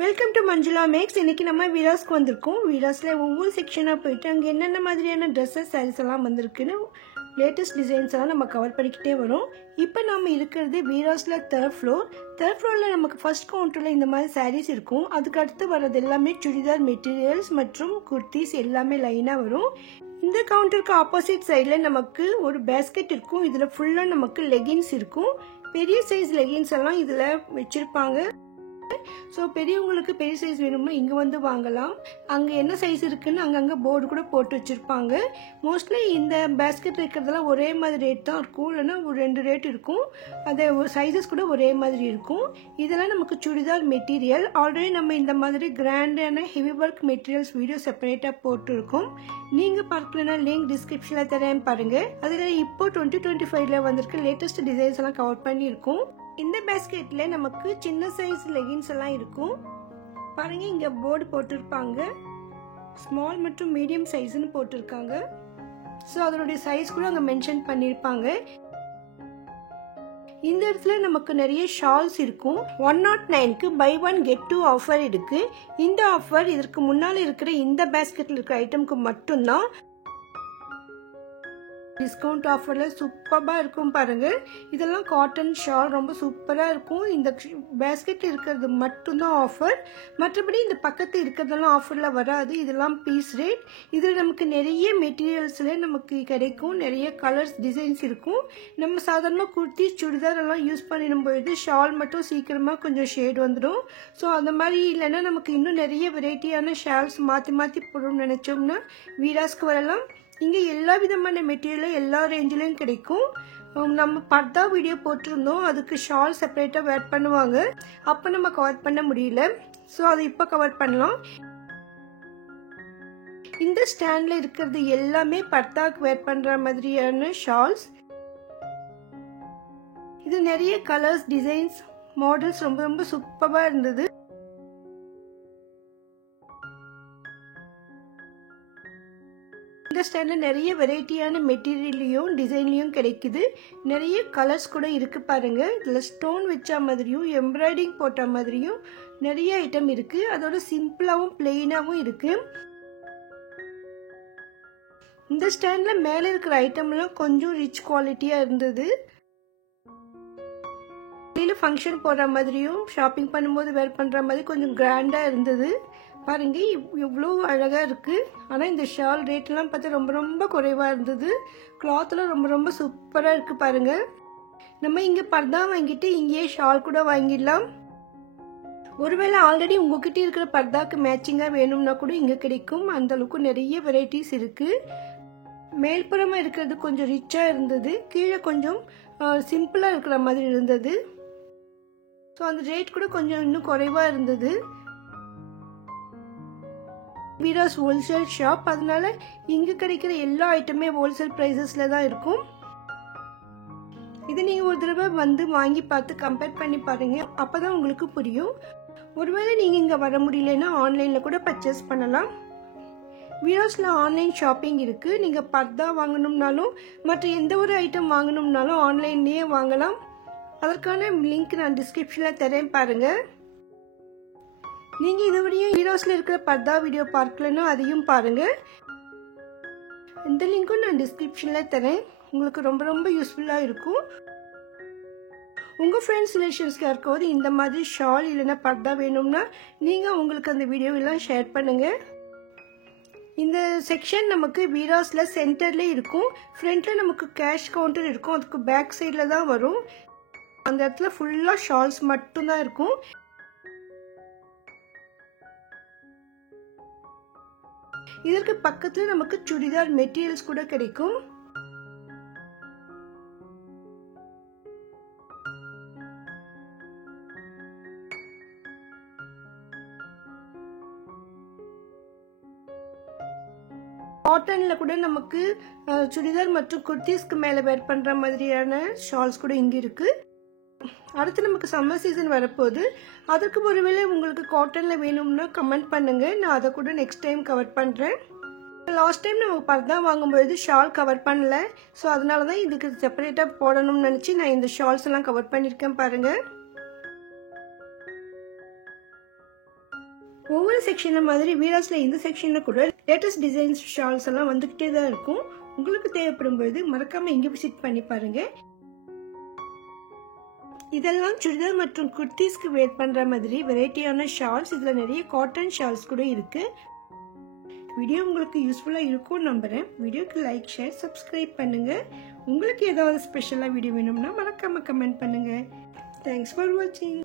Welcome to Manjula maths. இன்னைக்கு நம்ம வீராஸ்க்கு வந்திருக்கோம். வீராஸில் ஒவ்வொரு செக்ஷனாக போயிட்டு அங்கே என்னென்ன மாதிரியான ட்ரெஸ்ஸஸ் சாரீஸ் எல்லாம் வந்திருக்குன்னு லேட்டஸ்ட் டிசைன்ஸ் எல்லாம் நம்ம கவர் பண்ணிக்கிட்டே வரோம். இப்போ நம்ம இருக்கிறது வீராஸில் தேர்ட் ஃப்ளோரில் நமக்கு ஃபர்ஸ்ட் கவுண்டரில் இந்த மாதிரி சாரீஸ் இருக்கும். அதுக்கு அடுத்து வர்றது எல்லாமே சுடிதார் மெட்டீரியல்ஸ் மற்றும் குர்த்திஸ் எல்லாமே லைனாக வரும். இந்த கவுண்டருக்கு ஆப்போசிட் சைடில் நமக்கு ஒரு பேஸ்கெட் இருக்கும். இதில் ஃபுல்லாக நமக்கு லெகின்ஸ் இருக்கும். பெரிய சைஸ் லெகின்ஸ் எல்லாம் இதில் வச்சுருப்பாங்க. ஸோ பெரியவங்களுக்கு பெரிய சைஸ் வேணும்னா இங்கே வந்து வாங்கலாம். அங்கே என்ன சைஸ் இருக்குன்னு அங்கங்கே போர்டு கூட போட்டு வச்சுருப்பாங்க. மோஸ்ட்லி இந்த பேஸ்கெட் இருக்கிறதெல்லாம் ஒரே மாதிரி ரேட் தான் இருக்கும், இல்லைன்னா ஒரு 2 ரேட் இருக்கும். அது சைஸஸ் கூட ஒரே மாதிரி இருக்கும். இதெல்லாம் நமக்கு சுடிதார் மெட்டீரியல். ஆல்ரெடி நம்ம இந்த மாதிரி கிராண்டான ஹெவி ஒர்க் மெட்டீரியல்ஸ் வீடியோ செப்பரேட்டாக போட்டுருக்கோம். நீங்கள் பார்க்கலன்னா லிங்க் டிஸ்கிரிப்ஷனில் தரேன் பாருங்கள். அதில் இப்போ 2025 வந்திருக்க லேட்டஸ்ட் டிசைன்ஸ் எல்லாம் கவர் பண்ணியிருக்கோம். இந்த பேஸ்கெட்ல நமக்கு சின்ன சைஸ் லெகின்ஸ் எல்லாம் இருக்கும். பாருங்க, இங்க போர்டு போட்டிருப்பாங்க. ஸ்மால் மற்றும் மீடியம் சைஸ்னு போட்டிருக்காங்க. ஸோ அதனுடைய சைஸ் கூட அங்கே மென்ஷன் பண்ணியிருப்பாங்க. இந்த இடத்துல நமக்கு நிறைய ஷால்ஸ் இருக்கும். 109க்கு பை 1 get 2 ஆஃபர் இருக்கு. இந்த ஆஃபர் இதற்கு முன்னால் இருக்கிற இந்த பேஸ்கெட்ல இருக்கிற ஐட்டம்க்கு மட்டும்தான். டிஸ்கவுண்ட் ஆஃபரில் சூப்பராக இருக்கும் பாருங்க. இதெல்லாம் காட்டன் ஷால் ரொம்ப சூப்பராக இருக்கும். இந்த பேஸ்கெட் இருக்கிறது மட்டும்தான் ஆஃபர். மற்றபடி இந்த பக்கத்து இருக்கிறதெல்லாம் ஆஃபரில் வராது. இதெல்லாம் பீஸ் ரேட். இதில் நமக்கு நிறைய மெட்டீரியல்ஸில் நமக்கு கிடைக்கும். நிறைய கலர்ஸ் டிசைன்ஸ் இருக்கும். நம்ம சாதாரணமாக குர்த்தி சுடிதார் எல்லாம் யூஸ் பண்ணிடும் பொழுது ஷால் மட்டும் சீக்கிரமாக கொஞ்சம் ஷேட் வந்துடும். ஸோ அந்த மாதிரி இல்லைன்னா நமக்கு இன்னும் நிறைய வெரைட்டியான ஷால்ஸ் மாற்றி மாற்றி போடணும்னு நினச்சோம்னா வீராஸ்க்கு வரலாம். இங்கே எல்லா விதமான மெட்டீரியலும் எல்லா ரேஞ்சிலையும் கிடைக்கும். நம்ம பர்தா வீடியோ போட்டிருந்தோம். அதுக்கு ஷால் செப்பரேட்டாக வேர் பண்ணுவாங்க. அப்போ நம்ம கவர் பண்ண முடியல. ஸோ அதை இப்போ கவர் பண்ணலாம். இந்த ஸ்டாண்டில் இருக்கிறது எல்லாமே பர்தாக்கு வேர் பண்ணுற மாதிரியான ஷால்ஸ். இது நிறைய கலர்ஸ், டிசைன்ஸ், மாடல்ஸ் ரொம்ப ரொம்ப சூப்பராக இருந்தது. இந்த ஸ்டைலில் நிறைய வெரைட்டியான மெட்டீரியல்லையும் டிசைன்லையும் கிடைக்குது. நிறைய கலர்ஸ் கூட இருக்குது பாருங்க. இதில் ஸ்டோன் வச்ச மாதிரியும் எம்ப்ராய்டிங் போட்ட மாதிரியும் நிறைய ஐட்டம் இருக்குது. அதோட சிம்பிளாகவும் பிளெயினாகவும் இருக்குது. இந்த ஸ்டாண்டில் மேலே இருக்கிற ஐட்டம்லாம் கொஞ்சம் ரிச் குவாலிட்டியாக இருந்தது. வெளியில் ஃபங்க்ஷன் போடுற மாதிரியும் ஷாப்பிங் பண்ணும்போது வேர் பண்ணுற மாதிரி கொஞ்சம் கிராண்டாக இருந்தது. பாருங்க, இவ்வளோ அழகாக இருக்குது. ஆனால் இந்த ஷால் ரேட்லாம் பார்த்தா ரொம்ப ரொம்ப குறைவாக இருந்தது. கிளாத்லாம் ரொம்ப ரொம்ப சூப்பராக இருக்குது பாருங்க. நம்ம இங்கே பர்தா வாங்கிட்டு இங்கேயே ஷால் கூட வாங்கிடலாம். ஒருவேளை ஆல்ரெடி உங்ககிட்ட இருக்கிற பர்தாக்கு மேட்சிங்காக வேணும்னா கூட இங்கே கிடைக்கும். அந்த அளவுக்கு நிறைய வெரைட்டிஸ் இருக்குது. மேல்புறமாக இருக்கிறது கொஞ்சம் ரிச்சாக இருந்தது. கீழே கொஞ்சம் சிம்பிளாக இருக்கிற மாதிரி இருந்தது. ஸோ அந்த ரேட் கூட கொஞ்சம் இன்னும் குறைவாக இருந்தது. வீராஸ் ஹோல்சேல் ஷாப், அதனால இங்கே கிடைக்கிற எல்லா ஐட்டமே ஹோல்சேல் ப்ரைஸஸில் தான் இருக்கும். இதை நீங்கள் ஒரு தடவை வந்து வாங்கி பார்த்து கம்பேர் பண்ணி பாருங்கள். அப்போ தான் உங்களுக்கு புரியும். ஒருவேளை நீங்கள் இங்கே வர முடியலன்னா ஆன்லைனில் கூட பர்ச்சேஸ் பண்ணலாம். வீராஸில் ஆன்லைன் ஷாப்பிங் இருக்குது. நீங்கள் பர்தா வாங்கணும்னாலும் மற்ற எந்த ஒரு ஐட்டம் வாங்கணும்னாலும் ஆன்லைன்லேயே வாங்கலாம். அதற்கான லிங்க் நான் டிஸ்கிரிப்ஷனில் தரேன் பாருங்கள். நீங்கள் இதுவரையும் வீராஸில் இருக்கிற பர்தா வீடியோ பார்க்கலன்னா அதையும் பாருங்கள். இந்த லிங்க்கும் நான் டிஸ்கிரிப்ஷனில் தரேன். உங்களுக்கு ரொம்ப ரொம்ப யூஸ்ஃபுல்லாக இருக்கும். உங்கள் ஃப்ரெண்ட்ஸ் ரிலேஷன்ஸ்க்கு யாருக்காவது இந்த மாதிரி ஷால் இல்லைன்னா பர்தா வேணும்னா நீங்கள் உங்களுக்கு அந்த வீடியோவெல்லாம் ஷேர் பண்ணுங்கள். இந்த செக்ஷன் நமக்கு வீராஸில் சென்டர்லேயே இருக்கும். ஃப்ரண்ட்டில் நமக்கு கேஷ் கவுண்டர் இருக்கும். அதுக்கு பேக் சைடில் தான் வரும். அந்த இடத்துல ஃபுல்லாக ஷால்ஸ் மட்டும்தான் இருக்கும். இதற்கு பக்கத்தில் நமக்கு சுடிதார் மெட்டீரியல்ஸ் கூட கிடைக்கும். காட்டன்ல கூட நமக்கு சுடிதார் மற்றும் குர்த்திஸ்க்கு மேலே வேர் பண்ணுற மாதிரியான ஷால்ஸ் கூட இங்கே இருக்கு. அடுத்து நமக்கு சம்மர் சீசன் வரப்போகுது. அதுக்கு ஒருவேளை உங்களுக்கு காட்டனில் வேணும்னா கமெண்ட் பண்ணுங்கள். நான் அதை கூட நெக்ஸ்ட் டைம் கவர் பண்ணுறேன். லாஸ்ட் டைம் நம்ம பர்தா வாங்கும்பொழுது ஷால் கவர் பண்ணல. ஸோ அதனால தான் இதுக்கு செப்பரேட்டாக போடணும்னு நினச்சி நான் இந்த ஷால்ஸ் எல்லாம் கவர் பண்ணியிருக்கேன் பாருங்கள். ஒவ்வொரு செக்ஷனில் மாதிரி வீராஸில் இந்த செக்ஷனில் கூட லேட்டஸ்ட் டிசைன்ஸ் ஷால்ஸ் எல்லாம் வந்துக்கிட்டே தான் இருக்கும். உங்களுக்கு தேவைப்படும் பொழுது மறக்காமல் இங்கே விசிட் பண்ணி பாருங்கள். இதெல்லாம் சுடிதார் மற்றும் குர்த்திஸ்க்கு வேர் பண்ணுற மாதிரி வெரைட்டியான ஷால்ஸ். இதில் நிறைய காட்டன் ஷால்ஸ் கூட இருக்குது. வீடியோ உங்களுக்கு யூஸ்ஃபுல்லாக இருக்கும் நம்புகிறேன். வீடியோக்கு லைக், ஷேர், சப்ஸ்கிரைப் பண்ணுங்கள். உங்களுக்கு ஏதாவது ஸ்பெஷலாக வீடியோ வேணும்னா மறக்காமல் கமெண்ட் பண்ணுங்கள். தேங்க்ஸ் ஃபார் வாட்சிங்.